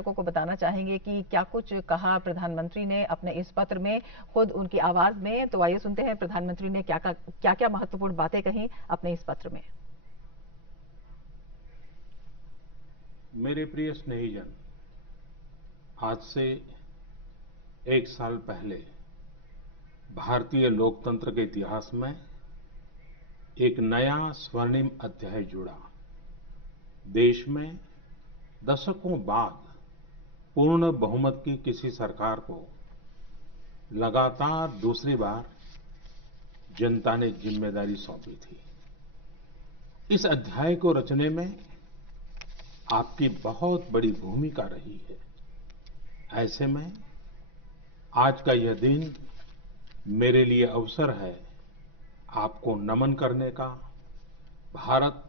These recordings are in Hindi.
दर्शकों को बताना चाहेंगे कि क्या कुछ कहा प्रधानमंत्री ने अपने इस पत्र में, खुद उनकी आवाज में। तो आइए सुनते हैं प्रधानमंत्री ने क्या क्या महत्वपूर्ण बातें कही अपने इस पत्र में। मेरे प्रिय स्नेहीजन, आज से एक साल पहले भारतीय लोकतंत्र के इतिहास में एक नया स्वर्णिम अध्याय जुड़ा। देश में दशकों बाद पूर्ण बहुमत की किसी सरकार को लगातार दूसरी बार जनता ने जिम्मेदारी सौंपी थी। इस अध्याय को रचने में आपकी बहुत बड़ी भूमिका रही है। ऐसे में आज का यह दिन मेरे लिए अवसर है आपको नमन करने का, भारत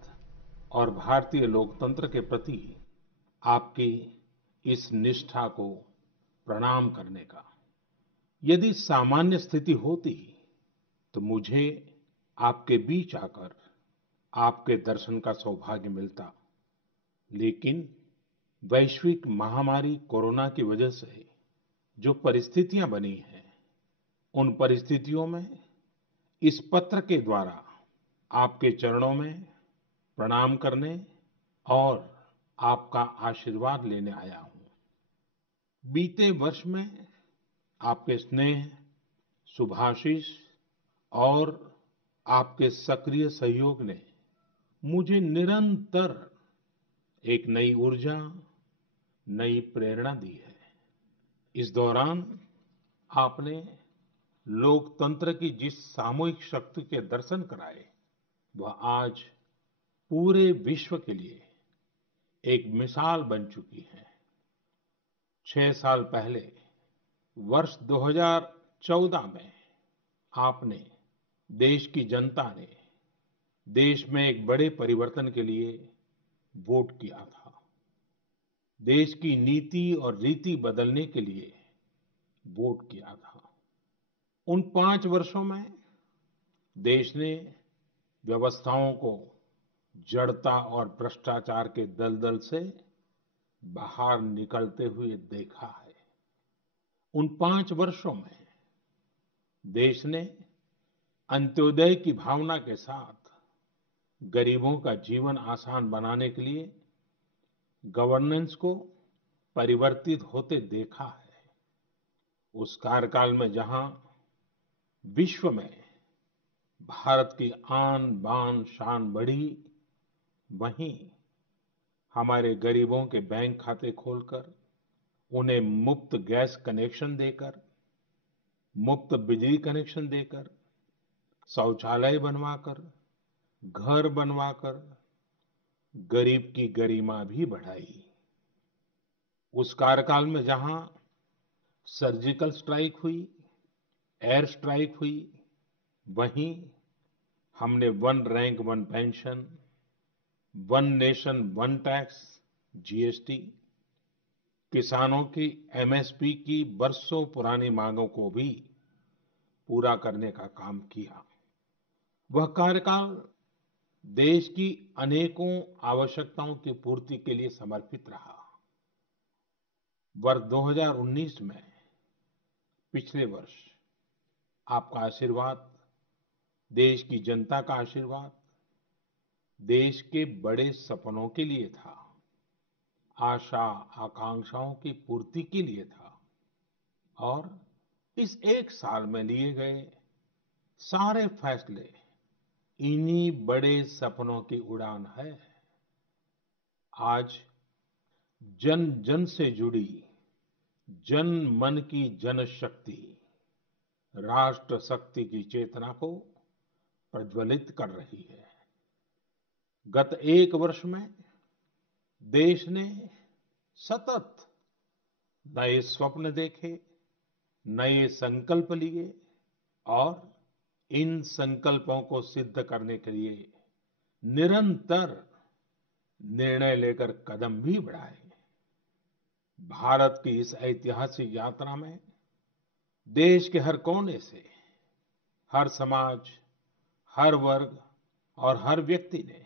और भारतीय लोकतंत्र के प्रति आपकी इस निष्ठा को प्रणाम करने का। यदि सामान्य स्थिति होती तो मुझे आपके बीच आकर आपके दर्शन का सौभाग्य मिलता, लेकिन वैश्विक महामारी कोरोना की वजह से जो परिस्थितियां बनी हैं, उन परिस्थितियों में इस पत्र के द्वारा आपके चरणों में प्रणाम करने और आपका आशीर्वाद लेने आया हूं। बीते वर्ष में आपके स्नेह, शुभाशीष और आपके सक्रिय सहयोग ने मुझे निरंतर एक नई ऊर्जा, नई प्रेरणा दी है। इस दौरान आपने लोकतंत्र की जिस सामूहिक शक्ति के दर्शन कराए, वह आज पूरे विश्व के लिए एक मिसाल बन चुकी है। 6 साल पहले वर्ष 2014 में आपने, देश की जनता ने देश में एक बड़े परिवर्तन के लिए वोट किया था। देश की नीति और रीति बदलने के लिए वोट किया था। उन 5 वर्षों में देश ने व्यवस्थाओं को जड़ता और भ्रष्टाचार के दलदल से बाहर निकलते हुए देखा है। उन 5 वर्षों में देश ने अंत्योदय की भावना के साथ गरीबों का जीवन आसान बनाने के लिए गवर्नेंस को परिवर्तित होते देखा है। उस कार्यकाल में जहां विश्व में भारत की आन बान शान बढ़ी, वहीं हमारे गरीबों के बैंक खाते खोलकर, उन्हें मुफ्त गैस कनेक्शन देकर, मुफ्त बिजली कनेक्शन देकर, शौचालय बनवाकर, घर बनवाकर गरीब की गरिमा भी बढ़ाई। उस कार्यकाल में जहां सर्जिकल स्ट्राइक हुई, एयर स्ट्राइक हुई, वहीं हमने one rank one pension, one nation one tax, GST, किसानों की एमएसपी की बरसों पुरानी मांगों को भी पूरा करने का काम किया। वह कार्यकाल देश की अनेकों आवश्यकताओं की पूर्ति के लिए समर्पित रहा। वर्ष 2019 में, पिछले वर्ष, आपका आशीर्वाद, देश की जनता का आशीर्वाद, देश के बड़े सपनों के लिए था, आशा आकांक्षाओं की पूर्ति के लिए था। और इस एक साल में लिए गए सारे फैसले इन्हीं बड़े सपनों की उड़ान है। आज जन जन से जुड़ी जन मन की जनशक्ति राष्ट्र शक्ति की चेतना को प्रज्वलित कर रही है। गत एक वर्ष में देश ने सतत नए स्वप्न देखे, नए संकल्प लिए और इन संकल्पों को सिद्ध करने के लिए निरंतर निर्णय लेकर कदम भी बढ़ाए। भारत की इस ऐतिहासिक यात्रा में देश के हर कोने से, हर समाज, हर वर्ग और हर व्यक्ति ने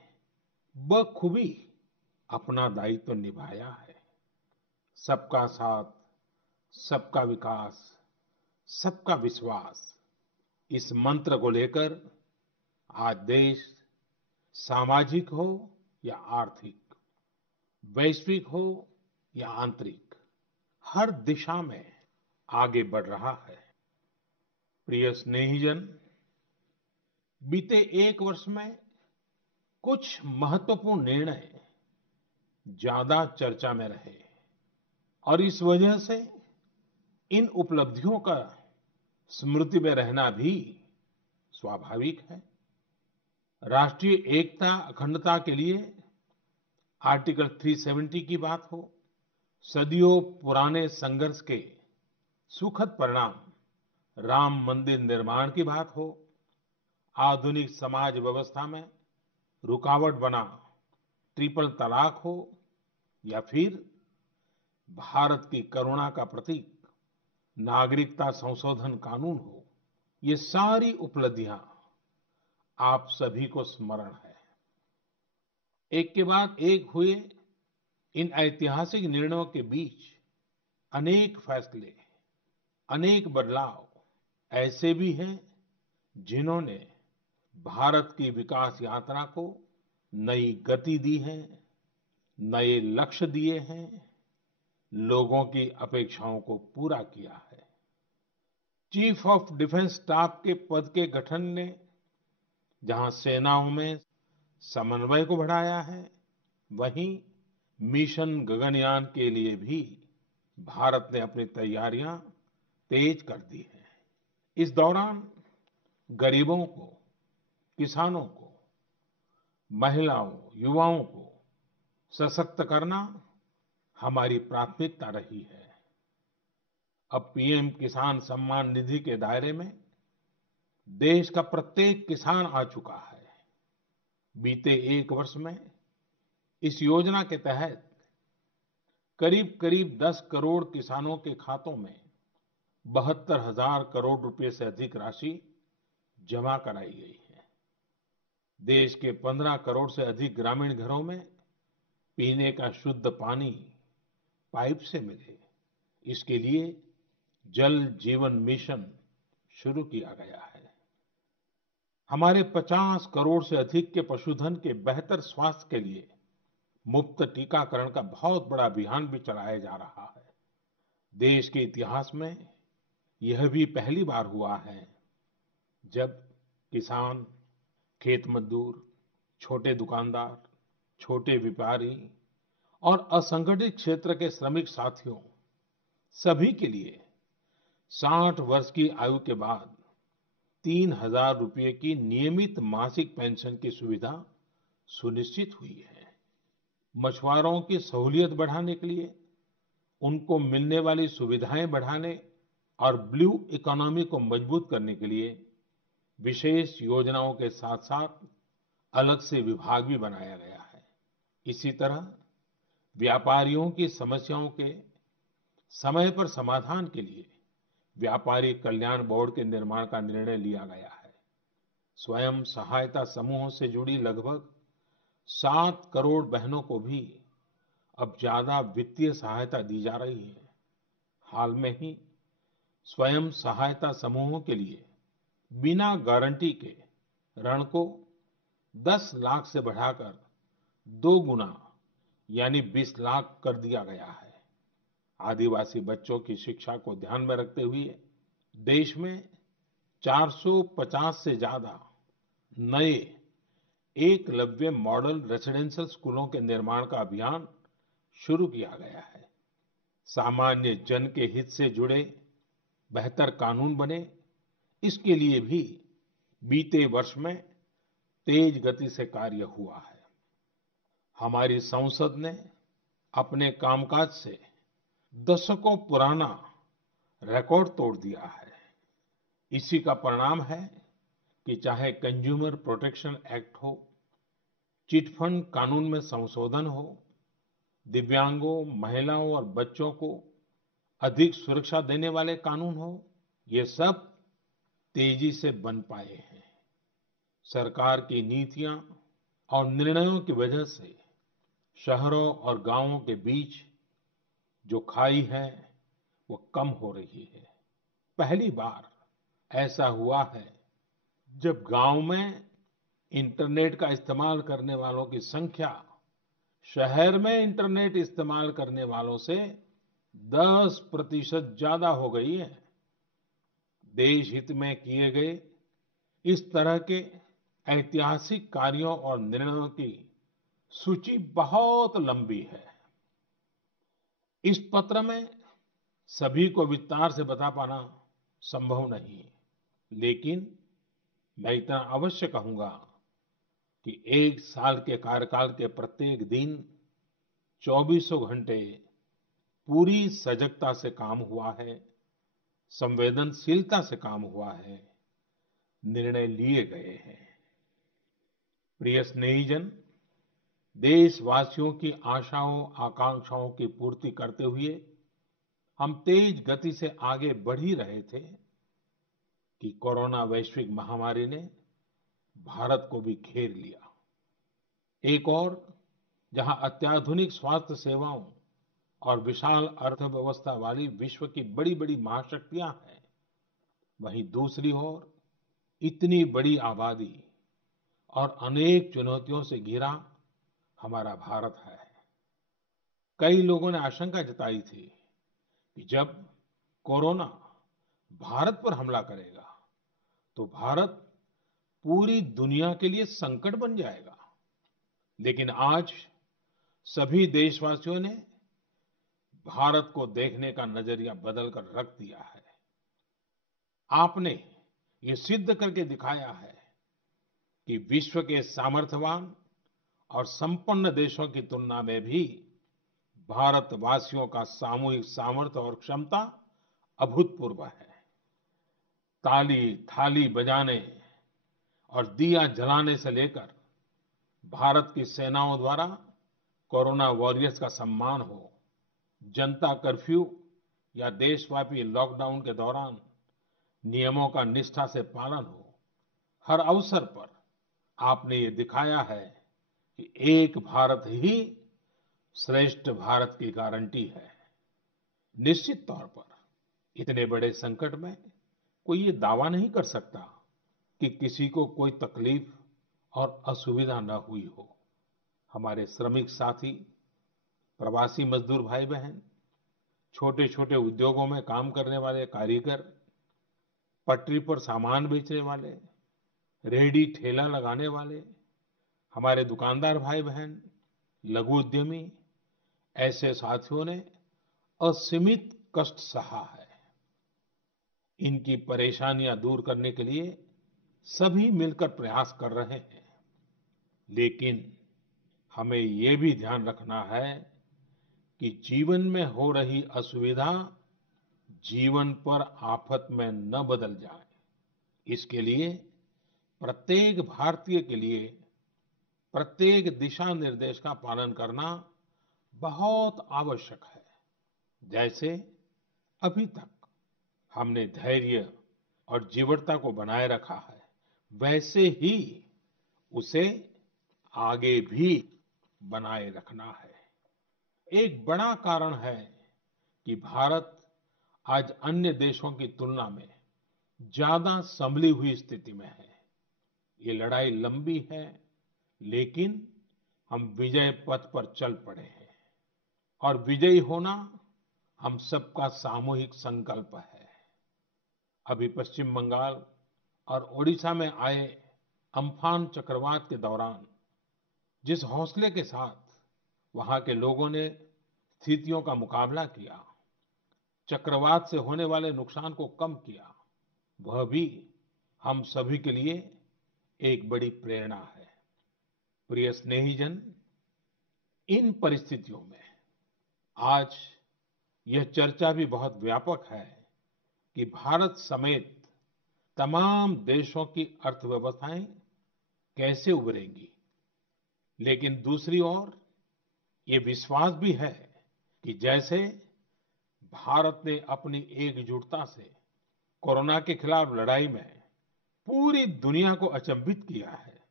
बखूबी अपना दायित्व निभाया है। सबका साथ, सबका विकास, सबका विश्वास, इस मंत्र को लेकर आज देश सामाजिक हो या आर्थिक, वैश्विक हो या आंतरिक, हर दिशा में आगे बढ़ रहा है। प्रिय स्नेहीजन, बीते एक वर्ष में कुछ महत्वपूर्ण निर्णय ज्यादा चर्चा में रहे और इस वजह से इन उपलब्धियों का स्मृति में रहना भी स्वाभाविक है। राष्ट्रीय एकता अखंडता के लिए आर्टिकल 370 की बात हो, सदियों पुराने संघर्ष के सुखद परिणाम राम मंदिर निर्माण की बात हो, आधुनिक समाज व्यवस्था में रुकावट बना ट्रिपल तलाक हो या फिर भारत की करुणा का प्रतीक नागरिकता संशोधन कानून हो, ये सारी उपलब्धियां आप सभी को स्मरण है। एक के बाद एक हुए इन ऐतिहासिक निर्णयों के बीच अनेक फैसले, अनेक बदलाव ऐसे भी हैं जिन्होंने भारत की विकास यात्रा को नई गति दी है, नए लक्ष्य दिए हैं, लोगों की अपेक्षाओं को पूरा किया है। चीफ ऑफ डिफेंस स्टाफ के पद के गठन ने जहां सेनाओं में समन्वय को बढ़ाया है, वहीं मिशन गगनयान के लिए भी भारत ने अपनी तैयारियां तेज कर दी हैं। इस दौरान गरीबों को, किसानों को, महिलाओं, युवाओं को सशक्त करना हमारी प्राथमिकता रही है। अब पीएम किसान सम्मान निधि के दायरे में देश का प्रत्येक किसान आ चुका है। बीते एक वर्ष में इस योजना के तहत करीब-करीब 10 करोड़ किसानों के खातों में 72,000 करोड़ रुपए से अधिक राशि जमा कराई गई है। देश के 15 करोड़ से अधिक ग्रामीण घरों में पीने का शुद्ध पानी पाइप से मिले, इसके लिए जल जीवन मिशन शुरू किया गया है। हमारे 50 करोड़ से अधिक के पशुधन के बेहतर स्वास्थ्य के लिए मुफ्त टीकाकरण का बहुत बड़ा अभियान भी चलाया जा रहा है। देश के इतिहास में यह भी पहली बार हुआ है जब किसान, खेत मजदूर, छोटे दुकानदार, छोटे व्यापारी और असंगठित क्षेत्र के श्रमिक साथियों सभी के लिए 60 वर्ष की आयु के बाद 3,000 रुपये की नियमित मासिक पेंशन की सुविधा सुनिश्चित हुई है। मछुआरों की सहूलियत बढ़ाने के लिए, उनको मिलने वाली सुविधाएं बढ़ाने और ब्लू इकोनॉमी को मजबूत करने के लिए विशेष योजनाओं के साथ-साथ अलग से विभाग भी बनाया गया है। इसी तरह व्यापारियों की समस्याओं के समय पर समाधान के लिए व्यापारी कल्याण बोर्ड के निर्माण का निर्णय लिया गया है। स्वयं सहायता समूहों से जुड़ी लगभग 7 करोड़ बहनों को भी अब ज्यादा वित्तीय सहायता दी जा रही है। हाल में ही स्वयं सहायता समूहों के लिए बिना गारंटी के ऋण को 10 लाख से बढ़ाकर 2 गुना यानी 20 लाख कर दिया गया है। आदिवासी बच्चों की शिक्षा को ध्यान में रखते हुए देश में 450 से ज्यादा नए एकलव्य मॉडल रेसिडेंशियल स्कूलों के निर्माण का अभियान शुरू किया गया है। सामान्य जन के हित से जुड़े बेहतर कानून बने, इसके लिए भी बीते वर्ष में तेज गति से कार्य हुआ है। हमारी संसद ने अपने कामकाज से दशकों पुराना रिकॉर्ड तोड़ दिया है। इसी का परिणाम है कि चाहे कंज्यूमर प्रोटेक्शन एक्ट हो, चिट फंड कानून में संशोधन हो, दिव्यांगों, महिलाओं और बच्चों को अधिक सुरक्षा देने वाले कानून हो, ये सब तेजी से बन पाए हैं। सरकार की नीतियां और निर्णयों की वजह से शहरों और गांवों के बीच जो खाई है वो कम हो रही है। पहली बार ऐसा हुआ है जब गांव में इंटरनेट का इस्तेमाल करने वालों की संख्या शहर में इंटरनेट इस्तेमाल करने वालों से 10% ज्यादा हो गई है। देश हित में किए गए इस तरह के ऐतिहासिक कार्यों और निर्णयों की सूची बहुत लंबी है। इस पत्र में सभी को विस्तार से बता पाना संभव नहीं है, लेकिन मैं इतना अवश्य कहूंगा कि एक साल के कार्यकाल के प्रत्येक दिन चौबीसों घंटे पूरी सजगता से काम हुआ है, संवेदनशीलता से काम हुआ है, निर्णय लिए गए हैं। प्रिय स्नेहीजन, देशवासियों की आशाओं आकांक्षाओं की पूर्ति करते हुए हम तेज गति से आगे बढ़ ही रहे थे कि कोरोना वैश्विक महामारी ने भारत को भी घेर लिया। एक और जहां अत्याधुनिक स्वास्थ्य सेवाओं और विशाल अर्थव्यवस्था वाली विश्व की बड़ी-बड़ी महाशक्तियां हैं, वहीं दूसरी ओर इतनी बड़ी आबादी और अनेक चुनौतियों से घिरा हमारा भारत है। कई लोगों ने आशंका जताई थी कि जब कोरोना भारत पर हमला करेगा तो भारत पूरी दुनिया के लिए संकट बन जाएगा। लेकिन आज सभी देशवासियों ने भारत को देखने का नजरिया बदल कर रख दिया है। आपने ये सिद्ध करके दिखाया है कि विश्व के सामर्थ्यवान और संपन्न देशों की तुलना में भी भारतवासियों का सामूहिक सामर्थ्य और क्षमता अभूतपूर्व है। ताली थाली बजाने और दिया जलाने से लेकर भारत की सेनाओं द्वारा कोरोना वॉरियर्स का सम्मान हो, जनता कर्फ्यू या देशव्यापी लॉकडाउन के दौरान नियमों का निष्ठा से पालन हो, हर अवसर पर आपने ये दिखाया है कि एक भारत ही श्रेष्ठ भारत की गारंटी है। निश्चित तौर पर इतने बड़े संकट में कोई ये दावा नहीं कर सकता कि किसी को कोई तकलीफ और असुविधा न हुई हो। हमारे श्रमिक साथी, प्रवासी मजदूर भाई बहन, छोटे-छोटे उद्योगों में काम करने वाले कारीगर, पटरी पर सामान बेचने वाले, रेहड़ी ठेला लगाने वाले, हमारे दुकानदार भाई बहन, लघु उद्यमी, ऐसे साथियों ने असीमित कष्ट सहा है। इनकी परेशानियां दूर करने के लिए सभी मिलकर प्रयास कर रहे हैं। लेकिन हमें ये भी ध्यान रखना है कि जीवन में हो रही असुविधा जीवन पर आफत में न बदल जाए। इसके लिए प्रत्येक भारतीय के लिए प्रत्येक दिशा निर्देश का पालन करना बहुत आवश्यक है। जैसे अभी तक हमने धैर्य और जीवटता को बनाए रखा है, वैसे ही उसे आगे भी बनाए रखना है। एक बड़ा कारण है कि भारत आज अन्य देशों की तुलना में ज्यादा संभली हुई स्थिति में है। ये लड़ाई लंबी है, लेकिन हम विजय पथ पर चल पड़े हैं और विजयी होना हम सबका सामूहिक संकल्प है। अभी पश्चिम बंगाल और ओडिशा में आए अम्फान चक्रवात के दौरान जिस हौसले के साथ वहां के लोगों ने स्थितियों का मुकाबला किया, चक्रवात से होने वाले नुकसान को कम किया, वह भी हम सभी के लिए एक बड़ी प्रेरणा है। प्रिय स्नेहीजन, इन परिस्थितियों में आज यह चर्चा भी बहुत व्यापक है कि भारत समेत तमाम देशों की अर्थव्यवस्थाएं कैसे उभरेंगी। लेकिन दूसरी ओर ये विश्वास भी है कि जैसे भारत ने अपनी एकजुटता से कोरोना के खिलाफ लड़ाई में पूरी दुनिया को अचंभित किया है,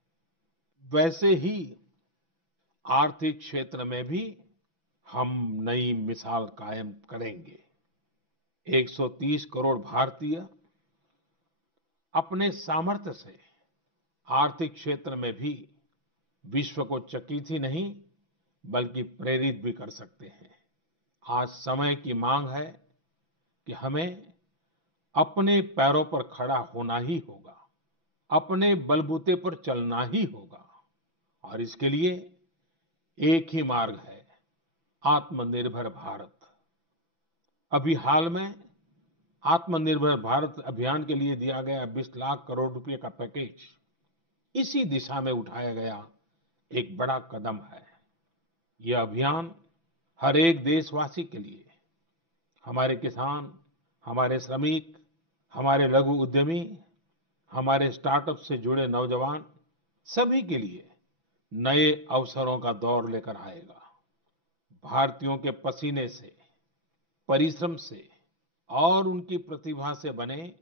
वैसे ही आर्थिक क्षेत्र में भी हम नई मिसाल कायम करेंगे। 130 करोड़ भारतीय अपने सामर्थ्य से आर्थिक क्षेत्र में भी विश्व को चकित ही नहीं बल्कि प्रेरित भी कर सकते हैं। आज समय की मांग है कि हमें अपने पैरों पर खड़ा होना ही होगा, अपने बलबूते पर चलना ही होगा और इसके लिए एक ही मार्ग है, आत्मनिर्भर भारत। अभी हाल में आत्मनिर्भर भारत अभियान के लिए दिया गया 20 लाख करोड़ रुपए का पैकेज इसी दिशा में उठाया गया एक बड़ा कदम है। यह अभियान हर एक देशवासी के लिए, हमारे किसान, हमारे श्रमिक, हमारे लघु उद्यमी, हमारे स्टार्टअप से जुड़े नौजवान, सभी के लिए नए अवसरों का दौर लेकर आएगा। भारतीयों के पसीने से, परिश्रम से और उनकी प्रतिभा से बने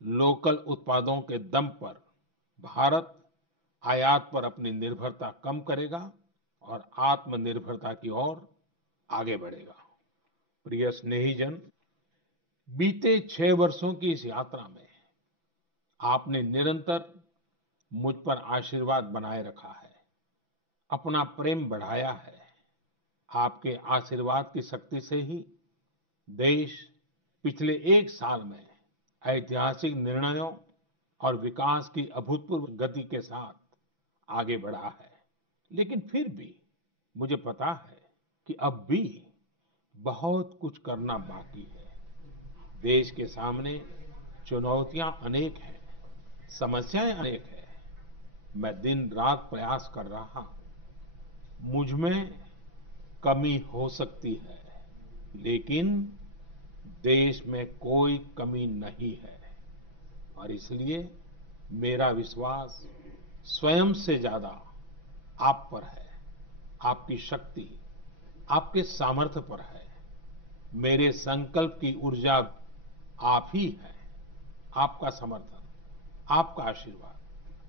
लोकल उत्पादों के दम पर भारत आयात पर अपनी निर्भरता कम करेगा और आत्मनिर्भरता की ओर आगे बढ़ेगा। प्रिय स्नेहीजन, बीते 6 वर्षों की इस यात्रा में आपने निरंतर मुझ पर आशीर्वाद बनाए रखा है, अपना प्रेम बढ़ाया है। आपके आशीर्वाद की शक्ति से ही देश पिछले 1 साल में ऐतिहासिक निर्णयों और विकास की अभूतपूर्व गति के साथ आगे बढ़ा है। लेकिन फिर भी मुझे पता है कि अब भी बहुत कुछ करना बाकी है। देश के सामने चुनौतियां अनेक हैं, समस्याएं अनेक हैं। मैं दिन रात प्रयास कर रहा हूं। मुझ में कमी हो सकती है, लेकिन देश में कोई कमी नहीं है और इसलिए मेरा विश्वास स्वयं से ज्यादा आप पर है, आपकी शक्ति, आपके सामर्थ्य पर है। मेरे संकल्प की ऊर्जा आप ही है, आपका समर्थन, आपका आशीर्वाद,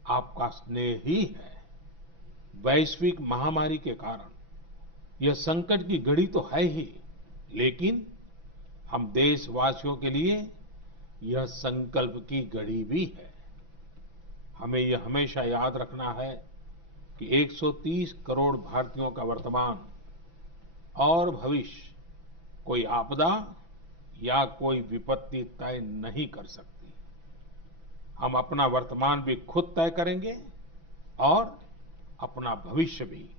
आपका स्नेह ही है। वैश्विक महामारी के कारण यह संकट की घड़ी तो है ही, लेकिन हम देशवासियों के लिए यह संकल्प की घड़ी भी है। हमें यह हमेशा याद रखना है कि 130 करोड़ भारतीयों का वर्तमान और भविष्य कोई आपदा या कोई विपत्ति तय नहीं कर सकती। हम अपना वर्तमान भी खुद तय करेंगे और अपना भविष्य भी।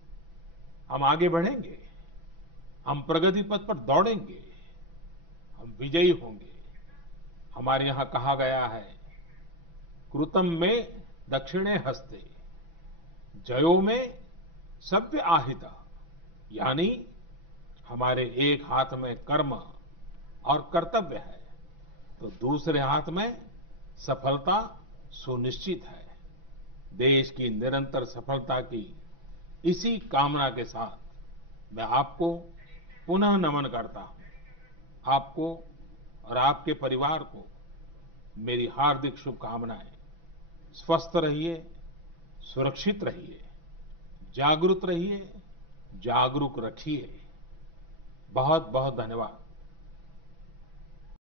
हम आगे बढ़ेंगे, हम प्रगति पथ पर दौड़ेंगे, हम विजयी होंगे। हमारे यहां कहा गया है, कृतम में दक्षिणे हस्ते, जयो में सव्य आहिता। यानी हमारे एक हाथ में कर्म और कर्तव्य है तो दूसरे हाथ में सफलता सुनिश्चित है। देश की निरंतर सफलता की इसी कामना के साथ मैं आपको पुनः नमन करता हूं। आपको और आपके परिवार को मेरी हार्दिक शुभकामनाएं। स्वस्थ रहिए, सुरक्षित रहिए, जागरूक रहिए, जागरूक रखिए। बहुत बहुत धन्यवाद।